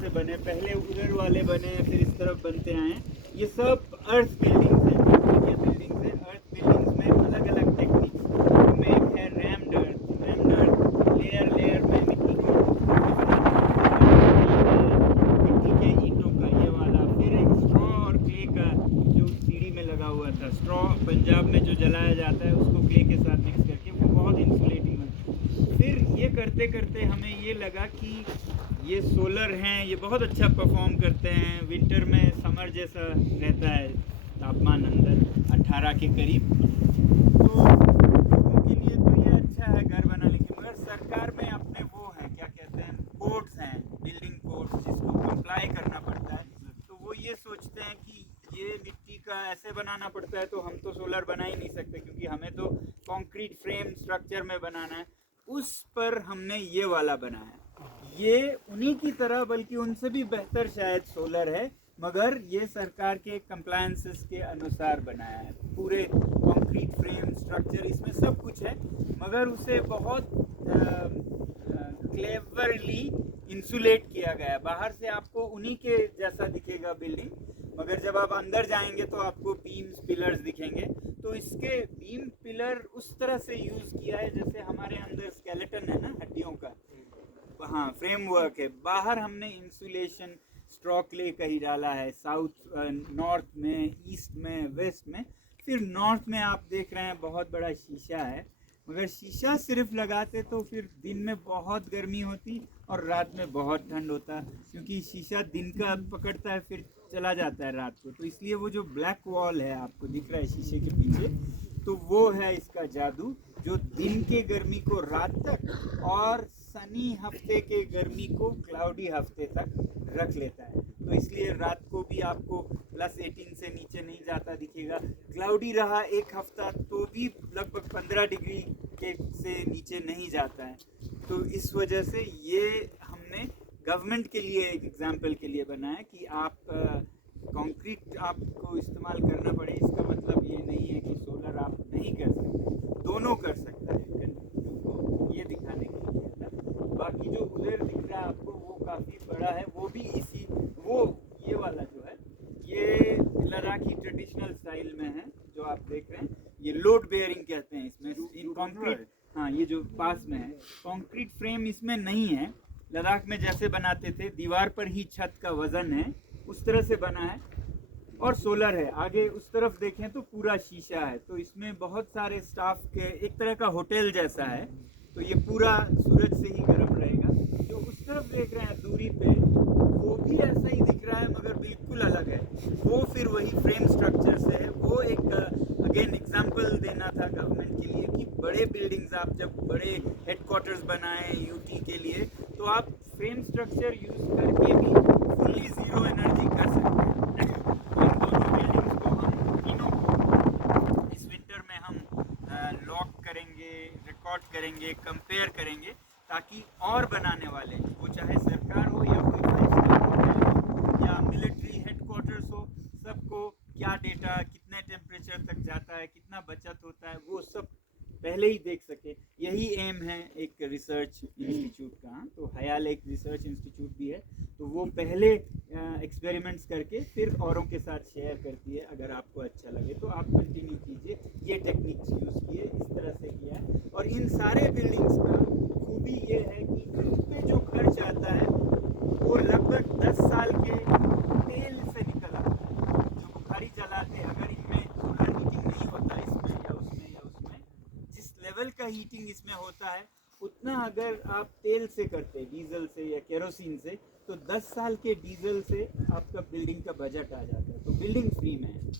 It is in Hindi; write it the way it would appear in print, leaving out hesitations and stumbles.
से बने, पहले उधर वाले बने फिर इस तरफ बनते आए हैं। ये सब अर्थ बिल्डिंग्स हैं, ये बिल्डिंग्स हैं। अर्थ बिल्डिंग्स में अलग अलग टेक्निक्स में एक है रैम्ड अर्थ। रैम्ड अर्थ लेयर लेयर में मिट्टी को मिट्टी के ईंटों का ये वाला, फिर एक स्ट्रॉ और क्ले का जो सीढ़ी में लगा हुआ था। स्ट्रॉ पंजाब में जो जलाया जाता है उसको क्ले के साथ मिक्स करके, वो बहुत इंसुलेटिंग होता है। फिर ये करते करते हमें ये लगा कि ये सोलर हैं, ये बहुत अच्छा परफॉर्म करते हैं। विंटर में समर जैसा रहता है तापमान अंदर 18 के करीब, तो लोगों के लिए तो ये अच्छा है घर बनाने के। मगर सरकार में अपने वो हैं, क्या कहते हैं, कोड्स हैं, बिल्डिंग कोड्स, जिसको कंप्लाई करना पड़ता है। तो वो ये सोचते हैं कि ये मिट्टी का ऐसे बनाना पड़ता है, तो हम तो सोलर बना ही नहीं सकते, क्योंकि हमें तो कंक्रीट फ्रेम स्ट्रक्चर में बनाना है। उस पर हमने ये वाला बनाया। ये उन्हीं की तरह बल्कि उनसे भी बेहतर शायद सोलर है, मगर ये सरकार के कंप्लायंसेस के अनुसार बनाया है। पूरे कंक्रीट फ्रेम स्ट्रक्चर इसमें सब कुछ है, मगर उसे बहुत क्लेवरली इंसुलेट किया गया है। बाहर से आपको उन्हीं के जैसा दिखेगा बिल्डिंग, मगर जब आप अंदर जाएंगे तो आपको बीम्स पिलर्स दिखेंगे। तो इसके बीम पिलर उस तरह से यूज़ किया है जैसे हमारे अंदर स्केलेटन है ना, हड्डियों का, हाँ, फ्रेमवर्क है। बाहर हमने इंसुलेशन स्ट्रॉ क्ले का ही डाला है, साउथ नॉर्थ में, ईस्ट में, वेस्ट में। फिर नॉर्थ में आप देख रहे हैं बहुत बड़ा शीशा है, मगर शीशा सिर्फ लगाते तो फिर दिन में बहुत गर्मी होती और रात में बहुत ठंड होता, क्योंकि शीशा दिन का पकड़ता है फिर चला जाता है रात को। तो इसलिए वो जो ब्लैक वॉल है आपको दिख रहा है शीशे के पीछे, तो वो है इसका जादू, जो दिन के गर्मी को रात तक और सनी हफ्ते के गर्मी को क्लाउडी हफ्ते तक रख लेता है। तो इसलिए रात को भी आपको +18 से नीचे नहीं जाता दिखेगा। क्लाउडी रहा एक हफ्ता तो भी लगभग 15 डिग्री के से नीचे नहीं जाता है। तो इस वजह से ये हमने गवर्नमेंट के लिए एक एग्जाम्पल के लिए बनाया कि आप कंक्रीट आपको इस्तेमाल करना पड़े, इसका मतलब ये नहीं है कि सोलर आप नहीं कर सकते, दोनों कर सकता है। तो ये दिखाने के लिए था। बाकी जो उधर दिख रहा है आपको वो काफ़ी बड़ा है, वो भी इसी वो ये वाला जो है ये लद्दाखी ट्रेडिशनल स्टाइल में है जो आप देख रहे हैं। ये लोड बेयरिंग कहते हैं इसमें, इन कंक्रीट, हाँ, ये जो पास में है कंक्रीट फ्रेम इसमें नहीं है। लद्दाख में जैसे बनाते थे दीवार पर ही छत का वजन है, उस तरह से बना है और सोलर है। आगे उस तरफ देखें तो पूरा शीशा है, तो इसमें बहुत सारे स्टाफ के एक तरह का होटल जैसा है। तो ये पूरा सूरज से ही गर्म रहेगा। जो उस तरफ देख रहे हैं दूरी पे वो भी ऐसा ही दिख रहा है, मगर बिल्कुल अलग है। वो फिर वही फ्रेम स्ट्रक्चर से है। वो एक अगेन एग्जांपल देना था गवर्नमेंट के लिए कि बड़े बिल्डिंग्स आप जब बड़े हेडक्वार्टर्स बनाएं यूटी के लिए, तो आप फ्रेम स्ट्रक्चर यूज़ करके भी फुल्ली ज़ीरो एनर्जी कर सकते हैं। इन दोनों बिल्डिंग्स को हम तीनों को इस विंटर में हम लॉक करेंगे, रिकॉर्ड करेंगे, कंपेयर करेंगे, ताकि और बनाने वाले, वो चाहे सरकार हो या कोई 5 स्टार होटल हो या मिलिट्री हेडक्वार्टर्स हो, सबको क्या डेटा, कितने टेम्परेचर तक जाता है, कितना बचत होता है, वो सब पहले ही देख सके। यही एम है एक रिसर्च इंस्टीट्यूट का। तो हयाल एक रिसर्च इंस्टीट्यूट भी है, तो वो पहले एक्सपेरिमेंट्स करके फिर औरों के साथ शेयर करती है। अगर आपको अच्छा लगे तो आप कंटिन्यू कीजिए, ये टेक्निक्स यूज़ किए, इस तरह से किया है। और इन सारे बिल्डिंग्स का खूबी ये है कि इन पे जो खर्च आता है वो लगभग 10 साल के तेल से निकल आता है। जो बुखारी जलाते, अगर इनमें सोलर हीटिंग नहीं होता इसमें या उसमें या उसमें, जिस लेवल का हीटिंग इसमें होता है उतना अगर आप तेल से करते, डीजल से या केरोसिन से, तो 10 साल के डीजल से आपका बिल्डिंग का बजट आ जाता है। तो बिल्डिंग फ्री में है।